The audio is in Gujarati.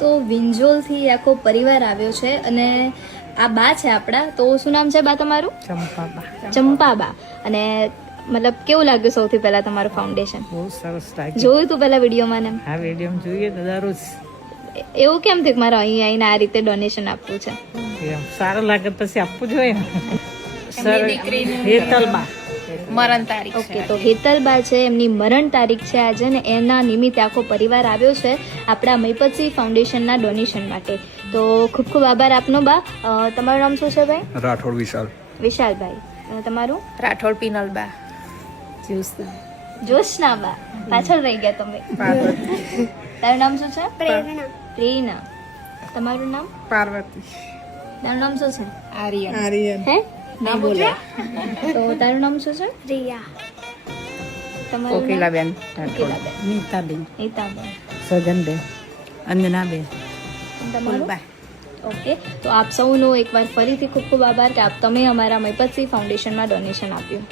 તો વિંજોલથી આખો પરિવાર આવ્યો છે અને આ બા છે આપણા. તો શું નામ છે બા તમારું? ચંપાબા. અને મતલબ કેવું લાગ્યું સૌથી પહેલા તમારું ફાઉન્ડેશન? બહુ સરસ લાગ્યું. જોયું તું પહેલા વિડીયોમાં ને? આ વિડીયો જોઈએ તો દરરોજ એવું કેમ થયું કે મારે અહીં આવીને આ રીતે ડોનેશન આપવું છે? એમ સારું લાગે પછી આપવું જોઈએ ને. સર હેતલબા મરણ તારીખ ઓકે, તો હેતલબા છે, એમની મરણ તારીખ છે આજે ને એના નિમિત્તે આખો પરિવાર આવ્યો છે આપણા મહીપતસિંહ ફાઉન્ડેશનના ડોનેશન માટે. તો ખૂબ ખૂબ આભાર આપનો બા. તમારું નામ શું છે ભાઈ? રાઠોડ વિશાલ. વિશાલભાઈ. અને તમારું? રાઠોડ પિનલબા. જોશના બા. પાછળ રહી ગયા તમે. તારું નામ શું છે? પ્રેરણા. તમારું નામ? પાર્વતી તારું નામ શું છે? આર્યન હે ના બોલે. તો તારું નામ શું છે? રિયા. તમારું નામ? કોકિલાબેન. કોકિલાબેન. નીતાબેન નીતાબેન. સજનબેન અંજનાબેન. તમારું? ઓકે, તો આપ સૌનો એકવાર ફરીથી ખૂબ ખૂબ આભાર કે તમે અમારા મહીપતસિંહ ફાઉન્ડેશનમાં ડોનેશન આપ્યું.